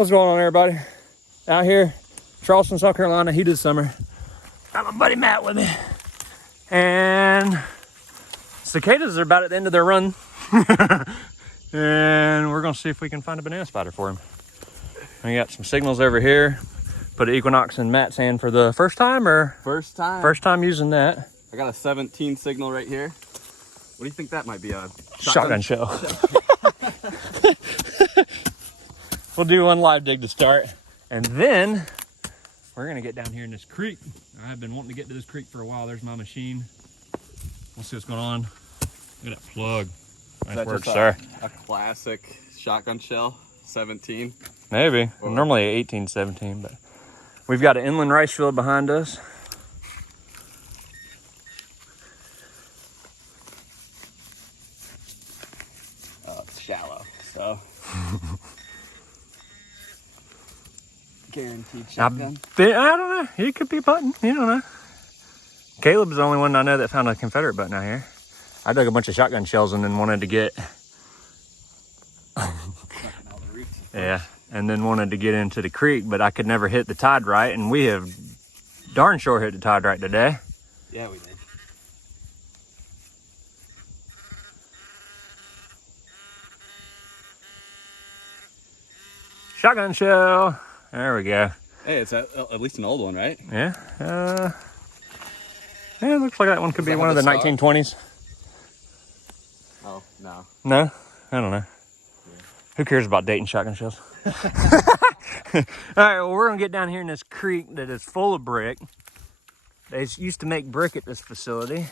What's going on, everybody? Out here, Charleston, South Carolina, heat of the summer. Got my buddy Matt with me. And cicadas are about at the end of their run. And we're gonna see if we can find a banana spider for him. We got some signals over here. Put an Equinox in Matt's hand for the first time, or? First time. First time using that. I got a 17 signal right here. What do you think that might be? A shotgun shell. We'll do one live dig to start, and then we're gonna get down here in this creek. I've been wanting to get to this creek for a while. There's my machine. We'll see what's going on. Look at that plug. Nice work, sir. A classic shotgun shell, 17. Maybe. Normally 18, 17, but we've got an inland rice field behind us. Oh, it's shallow, so. Guaranteed shotgun. I don't know. He could be putting. You don't know. Caleb's the only one I know that found a Confederate button out here. I dug a bunch of shotgun shells and then wanted to get. Yeah, and then wanted to get into the creek, but I could never hit the tide right, and we have darn sure hit the tide right today. Yeah, we did. Shotgun shell. There we go. Hey, it's at least an old one, right? Yeah. Yeah, it looks like that one could be one of the 1920s. Oh, no. No? I don't know. Yeah. Who cares about dating shotgun shells? All right, well, we're going to get down here in this creek that is full of brick. They used to make brick at this facility.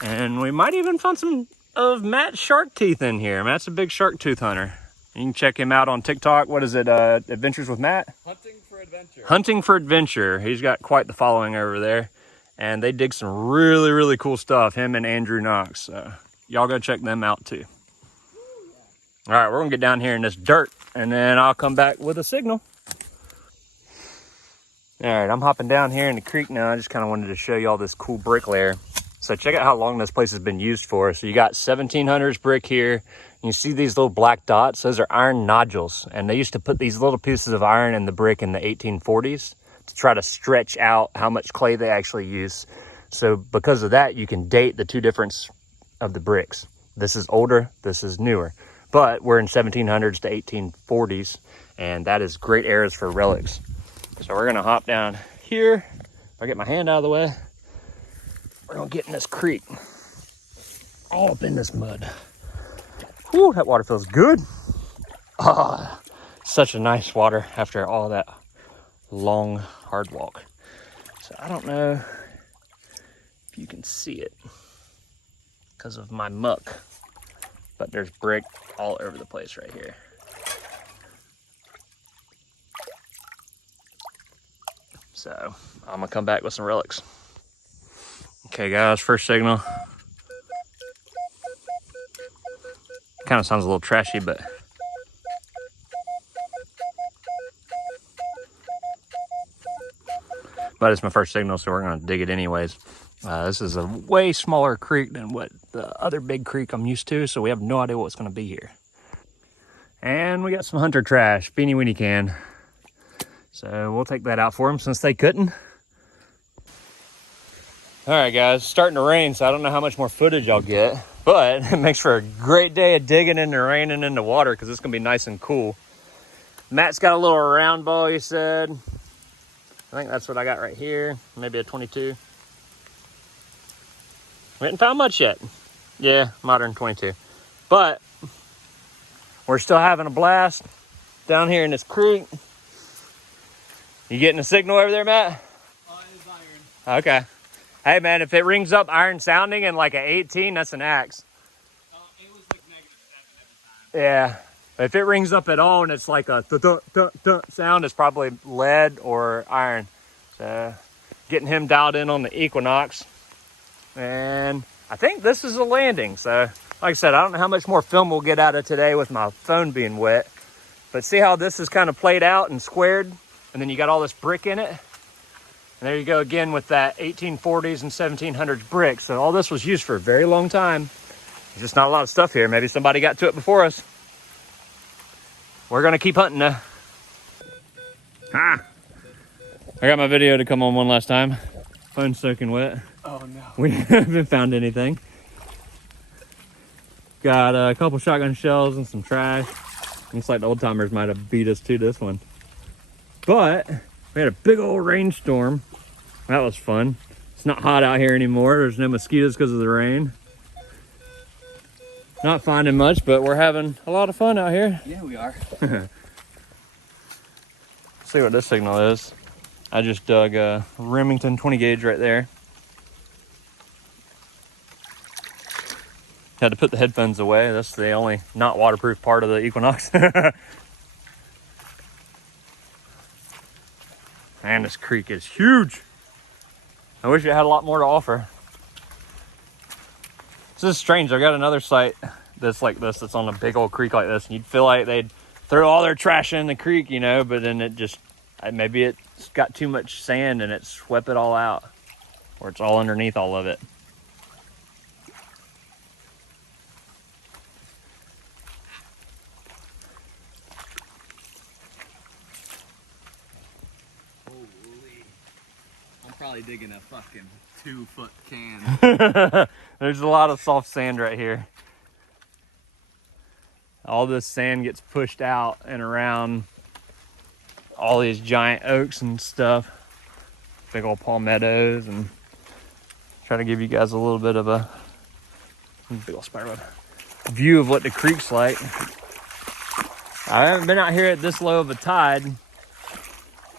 And we might even find some of Matt's shark teeth in here. Matt's a big shark tooth hunter. You can check him out on TikTok. What is it? Adventures with Matt? Hunting for Adventure. Hunting for Adventure. He's got quite the following over there. And they dig some really, really cool stuff, him and Andrew Knox. So y'all go check them out too. All right, we're gonna get down here in this dirt and then I'll come back with a signal. All right, I'm hopping down here in the creek now. I just kind of wanted to show you all this cool brick layer. So check out how long this place has been used for. So you got 1700s brick here. You see these little black dots? Those are iron nodules. And they used to put these little pieces of iron in the brick in the 1840s to try to stretch out how much clay they actually use. So because of that, you can date the two difference of the bricks. This is older, this is newer. But we're in 1700s to 1840s, and that is great eras for relics. So we're gonna hop down here. If I get my hand out of the way, we're gonna get in this creek. All up in this mud. Whew, that water feels good. Ah, such a nice water after all that long, hard walk. So I don't know if you can see it because of my muck, but there's brick all over the place right here. So I'm gonna come back with some relics. Okay guys, first signal. Kind of sounds a little trashy, but it's my first signal, so we're gonna dig it anyways. This is a way smaller creek than what the other big creek I'm used to, so we have no idea what's gonna be here. And we got some hunter trash, beanie weenie can. So we'll take that out for them since they couldn't. All right guys, it's starting to rain, so I don't know how much more footage I'll get, but it makes for a great day of digging in the rain and in the water because it's gonna be nice and cool. Matt's got a little round ball, he said. I think that's what I got right here, maybe a 22. We haven't found much yet. Yeah, modern 22. But we're still having a blast down here in this creek. You getting a signal over there, Matt? Oh, it is iron. Okay. Hey man, if it rings up iron sounding and like an 18, that's an axe. It was like -7 every time. Yeah. If it rings up at all and it's like a th sound, it's probably lead or iron. So getting him dialed in on the Equinox. And I think this is a landing. So like I said, I don't know how much more film we'll get out of today with my phone being wet. But see how this is kind of played out and squared? And then you got all this brick in it. And there you go again with that 1840s and 1700s brick. So all this was used for a very long time. There's just not a lot of stuff here. Maybe somebody got to it before us. We're gonna keep hunting now. I got my video to come on one last time. Phone's soaking wet. Oh no. We haven't found anything. Got a couple shotgun shells and some trash. Looks like the old timers might have beat us to this one. But we had a big old rainstorm. That was fun. It's not hot out here anymore. There's no mosquitoes because of the rain. Not finding much, but we're having a lot of fun out here. Yeah, we are. See what this signal is. I just dug a Remington 20 gauge right there. Had to put the headphones away. That's the only not waterproof part of the Equinox. Man, this creek is huge. I wish it had a lot more to offer. This is strange. I got another site that's like this, that's on a big old creek like this, and you'd feel like they'd throw all their trash in the creek, you know, but then it just, maybe it's got too much sand and it swept it all out, or it's all underneath all of it. Holy. I'm probably digging a fucking 2-foot can. There's a lot of soft sand right here. All this sand gets pushed out and around all these giant oaks and stuff. Big old palmettos, and try to give you guys a little bit of a big old spiderweb view of what the creek's like. I haven't been out here at this low of a tide,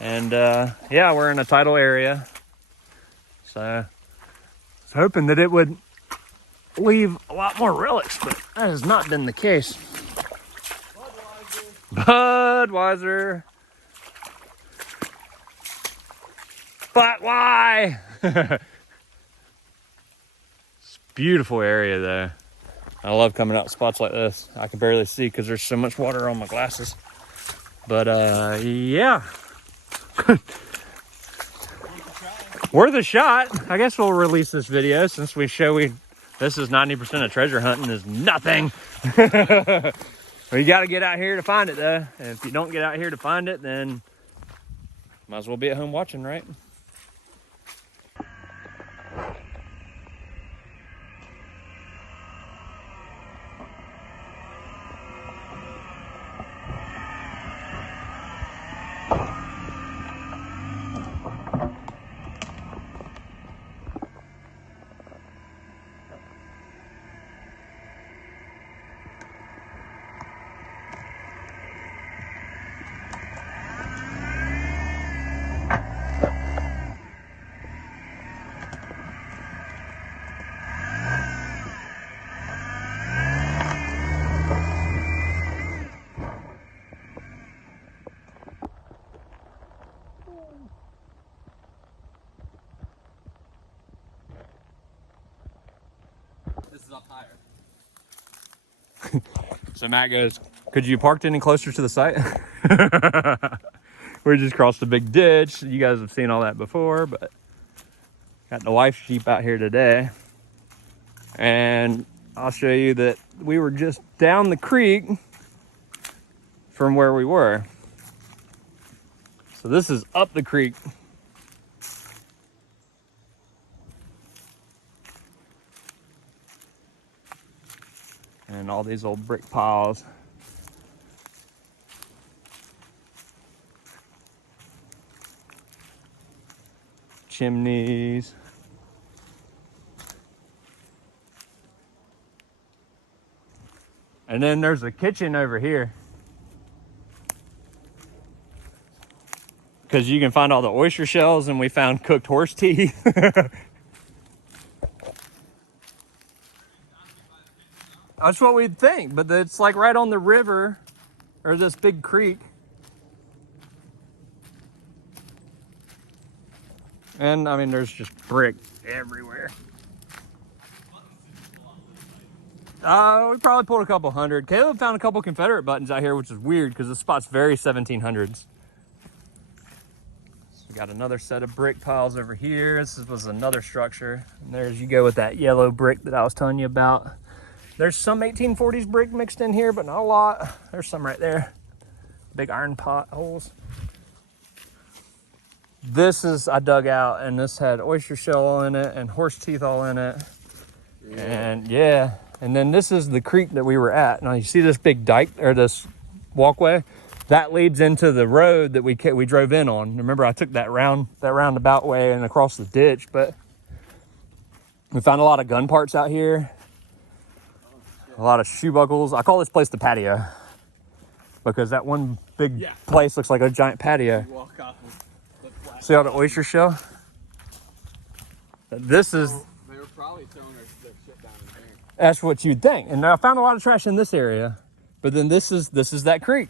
and yeah, we're in a tidal area, so I was hoping that it would leave a lot more relics, but that has not been the case. Budweiser. But why? It's a beautiful area though. I love coming out spots like this. I can barely see because there's so much water on my glasses. But yeah. Worth a shot. I guess we'll release this video since this is 90% of treasure hunting is nothing. Well, you got to get out here to find it though. And if you don't get out here to find it, then might as well be at home watching, right? This is up higher. So Matt goes, could you parked any closer to the site? We just crossed a big ditch. You guys have seen all that before, but got the wife's Jeep out here today. And I'll show you that we were just down the creek from where we were. So this is up the creek. And all these old brick piles. Chimneys. And then there's a kitchen over here. Because you can find all the oyster shells, and we found cooked horse teeth. That's what we'd think, but it's like right on the river, or this big creek. And I mean, there's just brick everywhere. We probably pulled a couple hundred. Caleb found a couple Confederate buttons out here, which is weird because this spot's very 1700s. So we got another set of brick piles over here. This was another structure. And there's you go with that yellow brick that I was telling you about. There's some 1840s brick mixed in here, but not a lot. There's some right there. Big iron pot holes. This is, I dug out, and this had oyster shell all in it and horse teeth all in it. Yeah. And yeah, and then this is the creek that we were at. Now you see this big dike, or this walkway? That leads into the road that we drove in on. Remember, I took that roundabout way and across the ditch, but we found a lot of gun parts out here. A lot of shoe buckles. I call this place the patio because that one big place looks like a giant patio. Walk off the See all the oyster shell? This is... They were probably throwing their shit down in here. That's what you'd think. And I found a lot of trash in this area. But then this is that creek.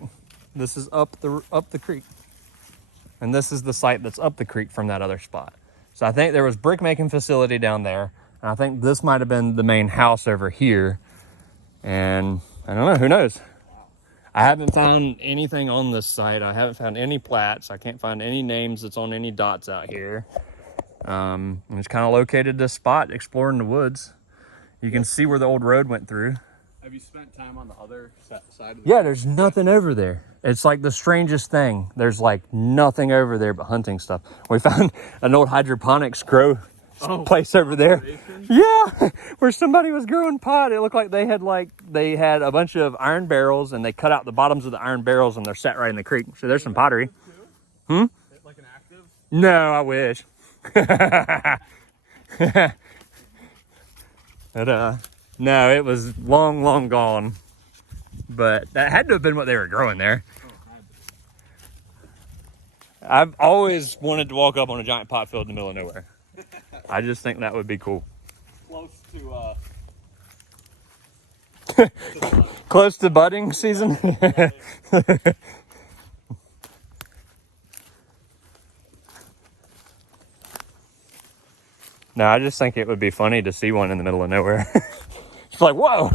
This is up the creek. And this is the site that's up the creek from that other spot. So I think there was brick making facility down there. And I think this might have been the main house over here. And I don't know, who knows? I haven't found anything on this site. I haven't found any plats. I can't find any names that's on any dots out here. I'm just kind of located this spot, exploring the woods. You can see where the old road went through. Have you spent time on the other side of the Yeah, there's nothing over there. It's like the strangest thing. There's like nothing over there but hunting stuff. We found an old hydroponics grow place over there. Yeah, where somebody was growing pot. It looked like they had a bunch of iron barrels, and they cut out the bottoms of the iron barrels, and they're set right in the creek. So there's some pottery. Like an active? No, I wish. But no, it was long gone. But that had to have been what they were growing there. I've always wanted to walk up on a giant pot field in the middle of nowhere. I just think that would be cool. Close to Close to budding season. No, I just think it would be funny to see one in the middle of nowhere. It's like, whoa,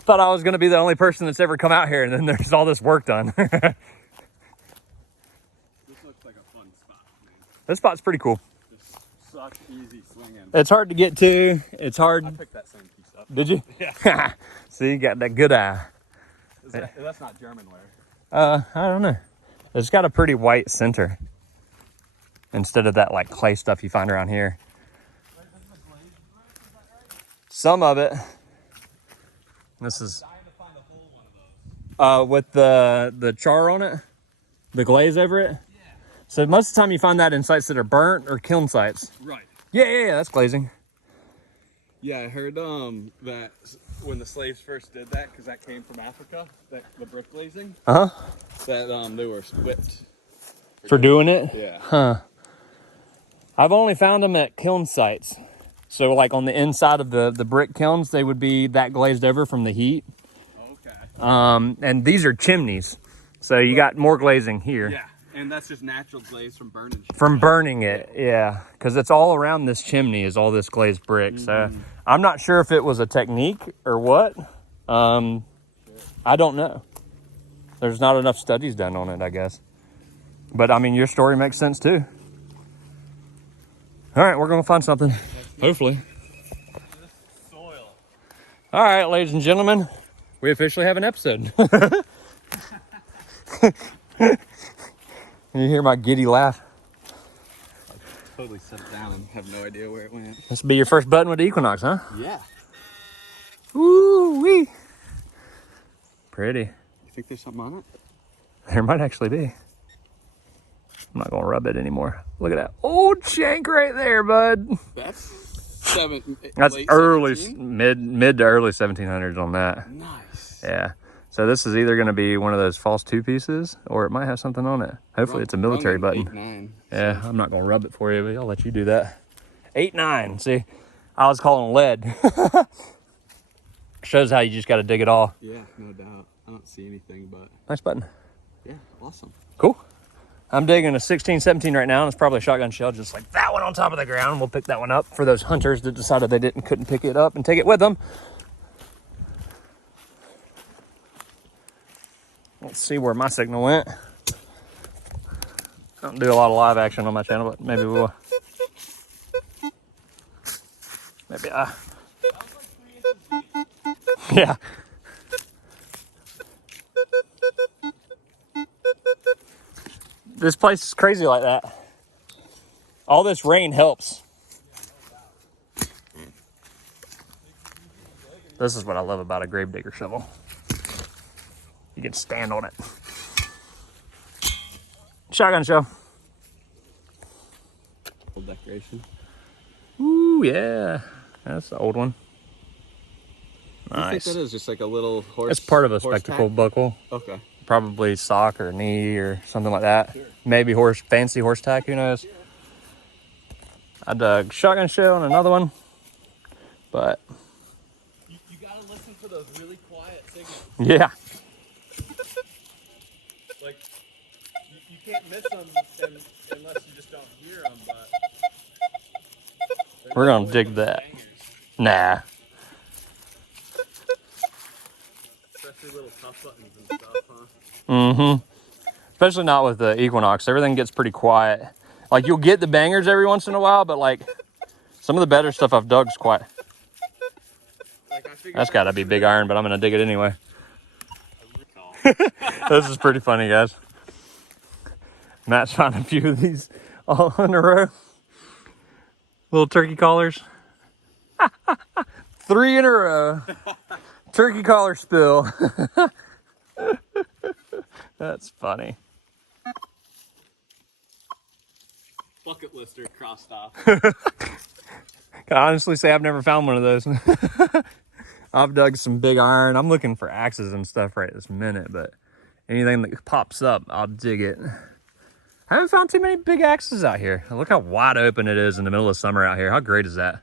thought I was going to be the only person that's ever come out here, and then there's all this work done. This looks like a fun spot, man. This spot's pretty cool. Just such easy swinging. It's hard to get to. It's hard. I picked that same piece up. Did you? Yeah. See, you got that good eye. That's not German ware. I don't know. It's got a pretty white center instead of that like clay stuff you find around here. Some of it. This is with the char on it, the glaze over it. Yeah. So most of the time you find that in sites that are burnt or kiln sites. Right. Yeah, that's glazing. Yeah, I heard that when the slaves first did that, because that came from Africa, that the brick glazing. That they were whipped for doing it. Yeah. Huh. I've only found them at kiln sites. So like on the inside of the brick kilns, they would be that glazed over from the heat. Okay. And these are chimneys. So you got more glazing here. Yeah, and that's just natural glaze from burning shit. From burning it, yeah. Because it's all around this chimney is all this glazed brick. So I'm not sure if it was a technique or what. I don't know. There's not enough studies done on it, I guess. But I mean, your story makes sense too. All right, we're going to find something. Hopefully. Soil. All right, ladies and gentlemen, we officially have an episode. You hear my giddy laugh? I totally set it down and have no idea where it went. This will be your first button with the Equinox, huh? Yeah. Ooh wee. Pretty. You think there's something on it? There might actually be. I'm not gonna rub it anymore. Look at that old shank right there, bud. That's That's early, 17? mid to early 1700s on that. Nice. Yeah. So this is either gonna be one of those false two pieces, or it might have something on it. Hopefully it's a military button. 8-9. Yeah, I'm not gonna rub it for you, but I'll let you do that. 8-9. See, I was calling lead. Shows how you just gotta dig it off. Yeah, no doubt. I don't see anything, but Nice button. yeah, awesome. Cool. I'm digging a 16-17 right now, and it's probably a shotgun shell, just like that one on top of the ground. We'll pick that one up for those hunters that decided they couldn't pick it up and take it with them. Let's see where my signal went. I don't do a lot of live action on my channel, but maybe we will. Maybe yeah. This place is crazy like that. All this rain helps. This is what I love about a gravedigger shovel. You can stand on it. Shotgun show. Old decoration. Ooh, yeah. That's the old one. I Nice. think that is just like a little horse. It's part of a horse spectacle tack. buckle. Okay. Probably sock or knee or something like that. Sure. Maybe fancy horse tack, who knows? I dug shotgun shell and another one, but You gotta listen for those really quiet signals. yeah. Like, you can't miss them unless you just don't hear them, but... We're gonna dig that. Nah. Especially little tough buttons and stuff, huh? Mm-hmm. Especially not with the Equinox. Everything gets pretty quiet. Like, you'll get the bangers every once in a while, but like, some of the better stuff I've dug's quiet. Like, I figured That's gotta be big iron, but I'm gonna dig it anyway. This is pretty funny, guys. Matt's found a few of these all in a row. Little turkey collars. 3 in a row. Turkey collar spill. That's funny. bucket lister crossed off. Can I honestly say I've never found one of those. I've dug some big iron. I'm looking for axes and stuff right this minute, but anything that pops up, I'll dig it. I haven't found too many big axes out here. Look how wide open it is in the middle of summer out here. How great is that?